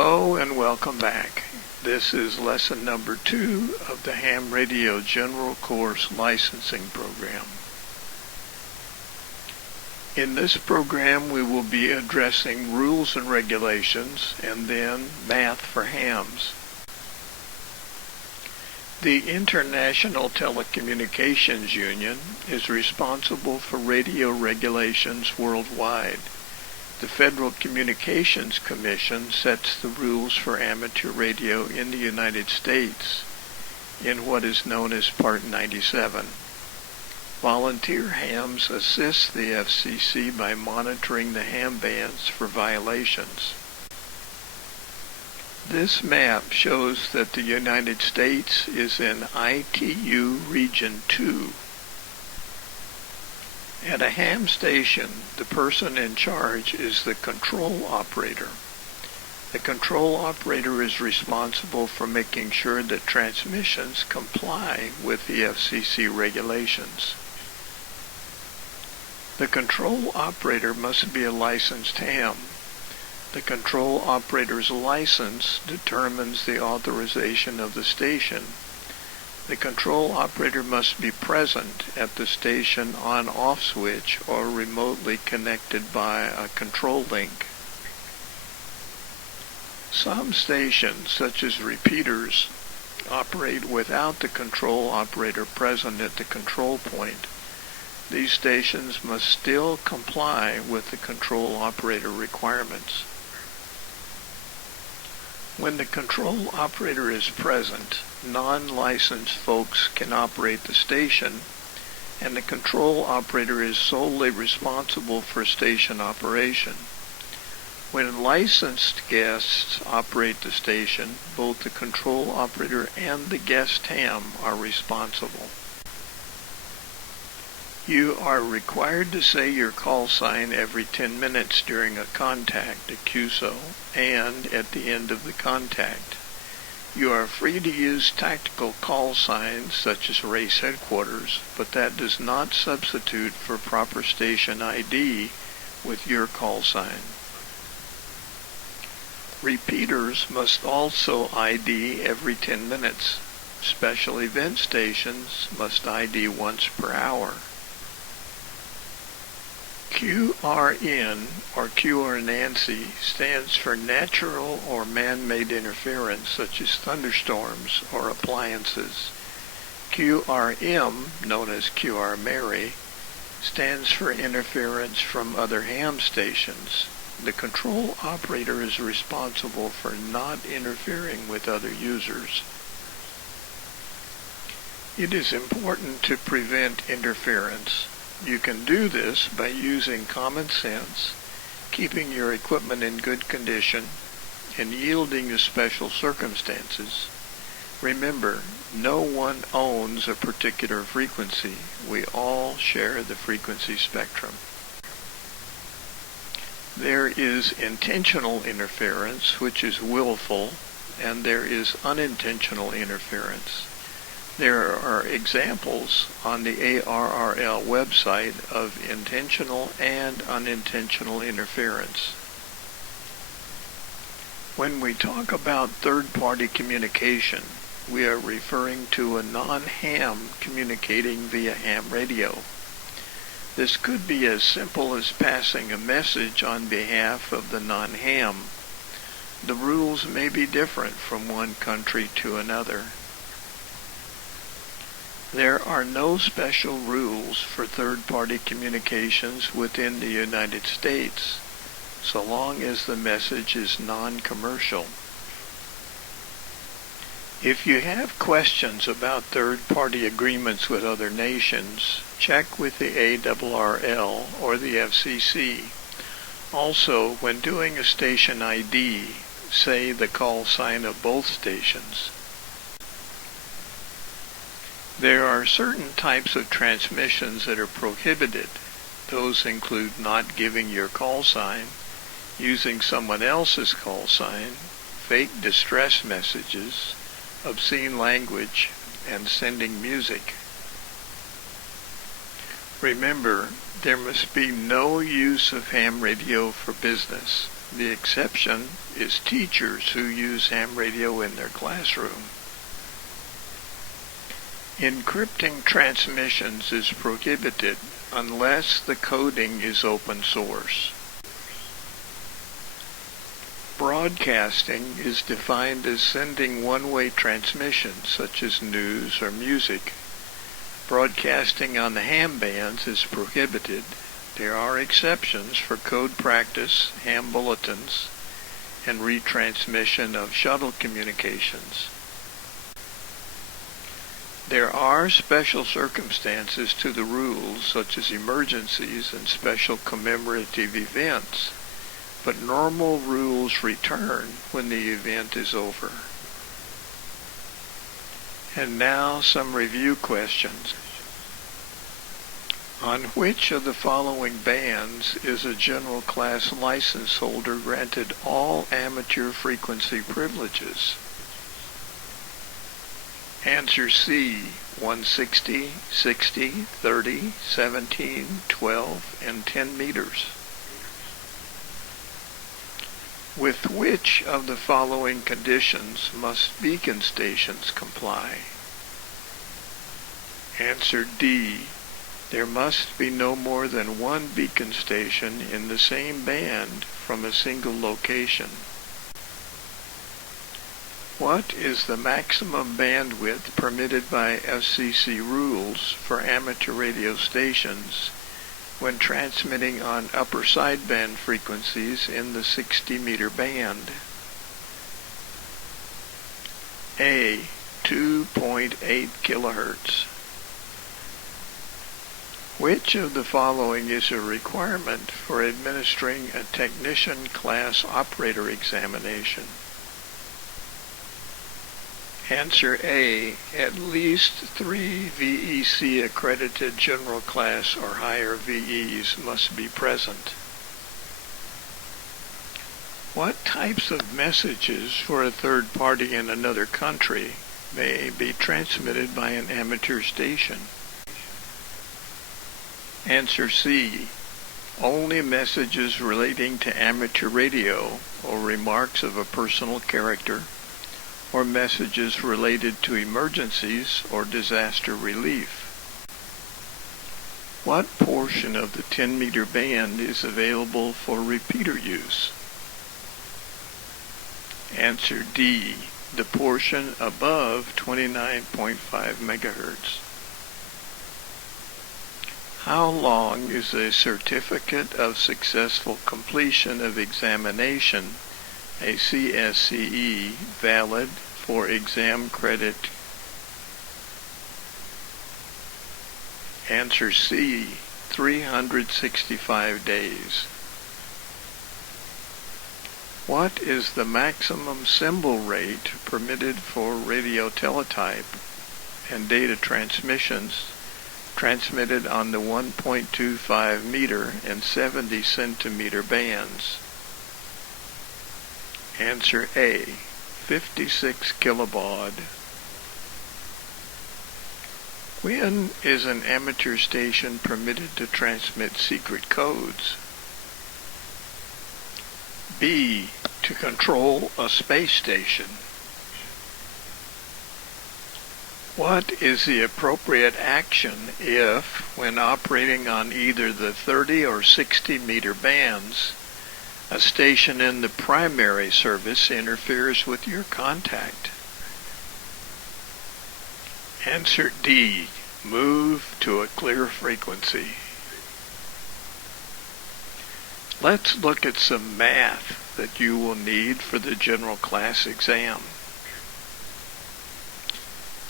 Hello and welcome back. This is lesson number 2 of the Ham Radio General Course Licensing Program. In this program we will be addressing rules and regulations and then math for hams. The International Telecommunications Union is responsible for radio regulations worldwide. The Federal Communications Commission sets the rules for amateur radio in the United States in what is known as Part 97. Volunteer hams assist the FCC by monitoring the ham bands for violations. This map shows that the United States is in ITU Region 2. At a ham station, the person in charge is the control operator. The control operator is responsible for making sure that transmissions comply with the FCC regulations. The control operator must be a licensed ham. The control operator's license determines the authorization of the station. The control operator must be present at the station on-off switch or remotely connected by a control link. Some stations, such as repeaters, operate without the control operator present at the control point. These stations must still comply with the control operator requirements. When the control operator is present, non-licensed folks can operate the station, and the control operator is solely responsible for station operation. When licensed guests operate the station, both the control operator and the guest ham are responsible. You are required to say your call sign every 10 minutes during a contact, a QSO, and at the end of the contact. You are free to use tactical call signs such as race headquarters, but that does not substitute for proper station ID with your call sign. Repeaters must also ID every 10 minutes. Special event stations must ID once per hour. QRN, or QRNancy, stands for natural or man-made interference, such as thunderstorms or appliances. QRM, known as QRMary, stands for interference from other ham stations. The control operator is responsible for not interfering with other users. It is important to prevent interference. You can do this by using common sense, keeping your equipment in good condition, and yielding to special circumstances. Remember, no one owns a particular frequency. We all share the frequency spectrum. There is intentional interference, which is willful, and there is unintentional interference. There are examples on the ARRL website of intentional and unintentional interference. When we talk about third-party communication, we are referring to a non-ham communicating via ham radio. This could be as simple as passing a message on behalf of the non-ham. The rules may be different from one country to another. There are no special rules for third-party communications within the United States, so long as the message is non-commercial. If you have questions about third-party agreements with other nations, check with the ARRL or the FCC. Also, when doing a station ID, say the call sign of both stations. There are certain types of transmissions that are prohibited. Those include not giving your call sign, using someone else's call sign, fake distress messages, obscene language, and sending music. Remember, there must be no use of ham radio for business. The exception is teachers who use ham radio in their classroom. Encrypting transmissions is prohibited unless the coding is open source. Broadcasting is defined as sending one-way transmissions such as news or music. Broadcasting on the ham bands is prohibited. There are exceptions for code practice, ham bulletins, and retransmission of shuttle communications. There are special circumstances to the rules, such as emergencies and special commemorative events, but normal rules return when the event is over. And now some review questions. On which of the following bands is a general class license holder granted all amateur frequency privileges? Answer C, 160, 60, 30, 17, 12, and 10 meters. With which of the following conditions must beacon stations comply? Answer D. There must be no more than one beacon station in the same band from a single location. What is the maximum bandwidth permitted by FCC rules for amateur radio stations when transmitting on upper sideband frequencies in the 60-meter band? A. 2.8 kilohertz. Which of the following is a requirement for administering a technician class operator examination? Answer A. At least 3 VEC accredited general class or higher VEs must be present. What types of messages for a third party in another country may be transmitted by an amateur station? Answer C. Only messages relating to amateur radio or remarks of a personal character, or messages related to emergencies or disaster relief. What portion of the 10-meter band is available for repeater use? Answer D. The portion above 29.5 megahertz. How long is a certificate of successful completion of examination, a CSCE, valid for exam credit? Answer C. 365 days. What is the maximum symbol rate permitted for radio teletype and data transmissions transmitted on the 1.25 meter and 70 centimeter bands? Answer A. 56 kilobaud. When is an amateur station permitted to transmit secret codes? B. To control a space station. What is the appropriate action if, when operating on either the 30 or 60 meter bands, a station in the primary service interferes with your contact? Answer D. Move to a clear frequency. Let's look at some math that you will need for the general class exam.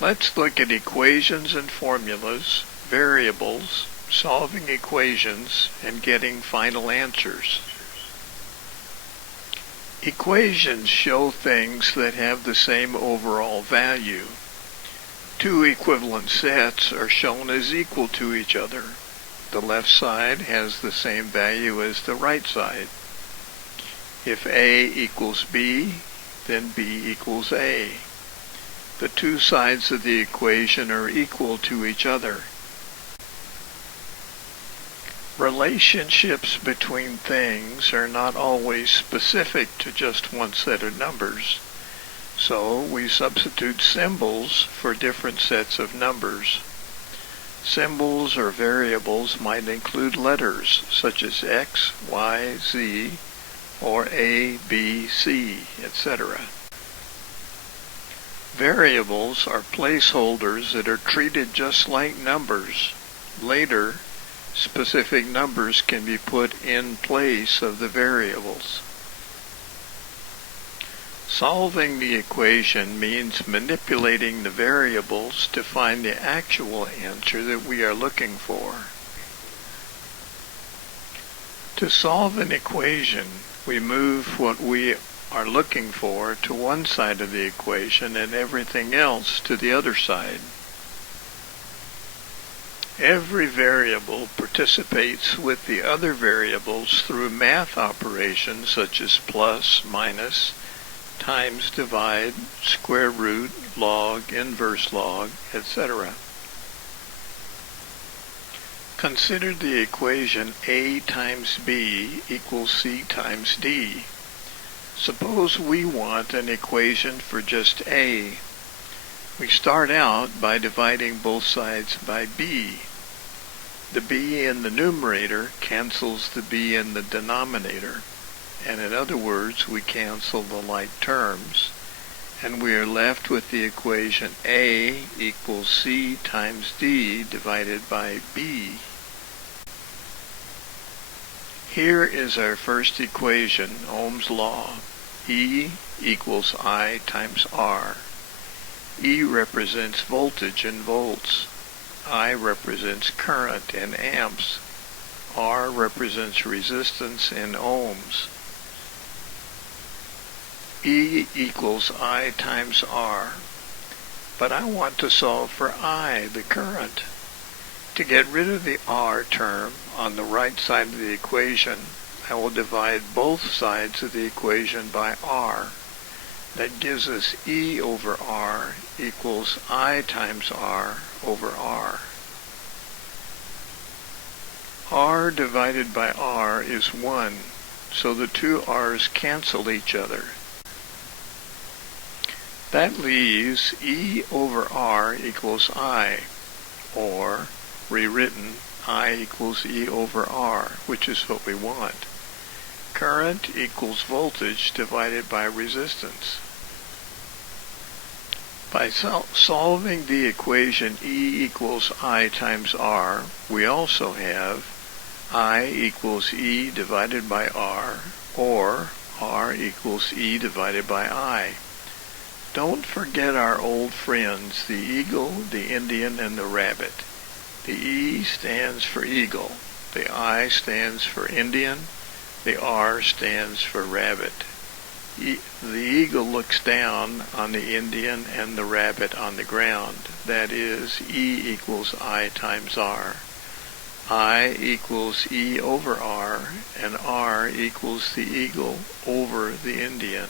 Let's look at equations and formulas, variables, solving equations, and getting final answers. Equations show things that have the same overall value. Two equivalent sets are shown as equal to each other. The left side has the same value as the right side. If A equals B, then B equals A. The two sides of the equation are equal to each other. Relationships between things are not always specific to just one set of numbers, so we substitute symbols for different sets of numbers. Symbols or variables might include letters such as X, Y, Z, or A, B, C, etc. Variables are placeholders that are treated just like numbers. Later, specific numbers can be put in place of the variables. Solving the equation means manipulating the variables to find the actual answer that we are looking for. To solve an equation, we move what we are looking for to one side of the equation and everything else to the other side. Every variable participates with the other variables through math operations such as plus, minus, times, divide, square root, log, inverse log, etc. Consider the equation A times B equals C times D. Suppose we want an equation for just A. We start out by dividing both sides by B. The B in the numerator cancels the B in the denominator, and in other words, we cancel the like terms, and we are left with the equation A equals C times D divided by B. Here is our first equation, Ohm's law. E equals I times R. E represents voltage in volts. I represents current in amps. R represents resistance in ohms. E equals I times R. But I want to solve for I, the current. To get rid of the R term on the right side of the equation, I will divide both sides of the equation by R. That gives us E over R equals I times R over R. R divided by R is 1, so the two R's cancel each other. That leaves E over R equals I, or, rewritten, I equals E over R, which is what we want. Current equals voltage divided by resistance. By solving the equation E equals I times R, we also have I equals E divided by R, or R equals E divided by I. Don't forget our old friends, the eagle, the Indian, and the rabbit. The E stands for eagle, the I stands for Indian, the R stands for rabbit. The eagle looks down on the Indian and the rabbit on the ground. That is, E equals I times R. I equals E over R, and R equals the eagle over the Indian,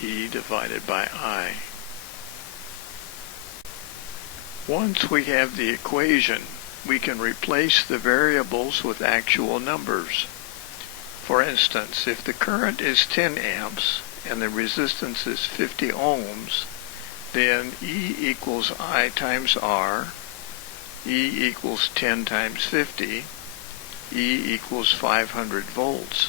E divided by I. Once we have the equation, we can replace the variables with actual numbers. For instance, if the current is 10 amps and the resistance is 50 ohms, then E equals I times R, E equals 10 times 50, E equals 500 volts.